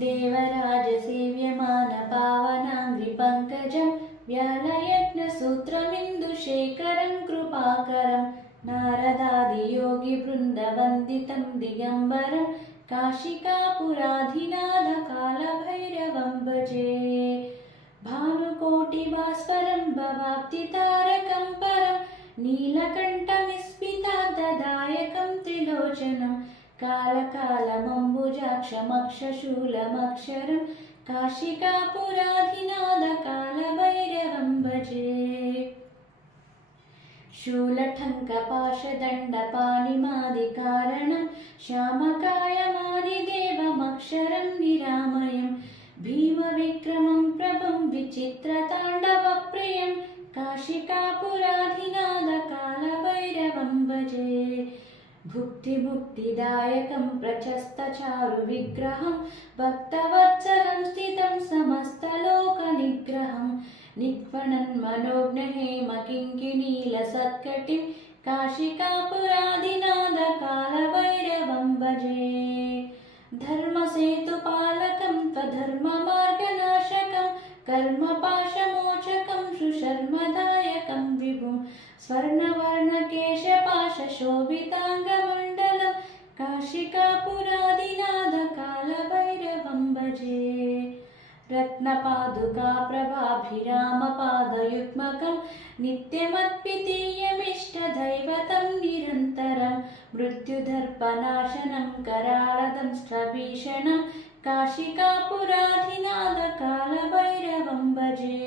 देवराजसेव्यमानपावनाङ्घ्रिपङ्कजं व्यालयज्ञसूत्रमिन्दुशेखरं कृपाकरं नारदादियोगिवृन्दवन्दितं दिगम्बरं काशिकापुराधिनाथकालभैरवं भजे। भानुकोटिभास्वरं भवाब्धितारकं परं नीलकण्ठमिस्मिताब्धदायकं त्रिलोचनं कालकालमम्बुजाक्षमक्षशूलमक्षरं काशिकापुराधिनाथकालभैरवं भजे। शूलठङ्कपाशदण्डपाणिमादिकारणं श्यामकायमादिदेवमक्षरं निरामयं भीमविक्रमं प्रभुं विचित्रताण्डवप्रियं काशिकापुराधिनाथकालभैरवं भजे। भुक्तिमुक्तिदायकं प्रशस्तचारुविग्रहं भक्तवत्सलं स्थितं समस्तलोकनिग्रहं निक्वणन्मनोज्ञहेमकिङ्किणीलसत्कटिं काशिकापुराधिनाथकालभैरवं भजे। धर्मसेतुपालकं त्वधर्ममार्गनाशकं कर्मपाशमोचकं सुशर्मदायकं विभुं स्वर्णवर्णकेशपाशशोभिताङ्गमण्डलं काशिकापुराधिनाथकालभैरवं भजे। रत्नपादुकाप्रभाभिरामपादयुग्मकं नित्यमद्वितीयमिष्टदैवतं निरन्तरं मृत्युदर्पनाशनं कराळदंष्ट्रभीषणं काशिकापुराधिनाथकालभैरवं भजे।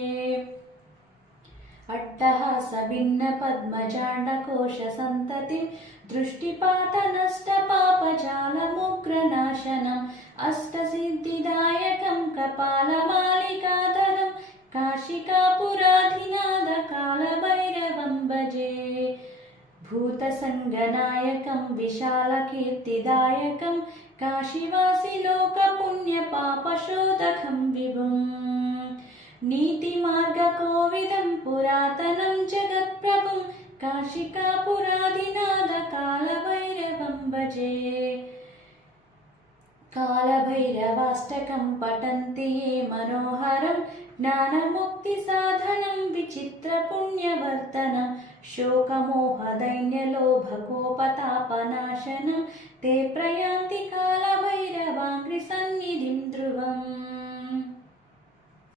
अट्टहासभिन्नपद्मजाण्डकोशसन्ततिं दृष्टिपातनष्टपापजालमुग्रनाशनम् अष्टसिद्धिदायकं कपालमालिकाधरं काशिकापुराधिनाथकालभैरवं भजे। भूतसङ्गनायकं विशालकीर्तिदायकं काशीवासिलोकपुण्यपापशोधकं विभुं नीतिमार्गकोविदं पुरातनं जगत्प्रभुं काशिकापुराधिनाथकालभैरवं भजे। कालभैरवाष्टकं पठन्ति ये मनोहरं ज्ञानमुक्तिसाधनं विचित्रपुण्यवर्धनं शोकमोहदैन्यलोभकोपतापनाशनं ते प्रयान्ति कालभैरवाङ्घ्रिसन्निधिं ध्रुवम्।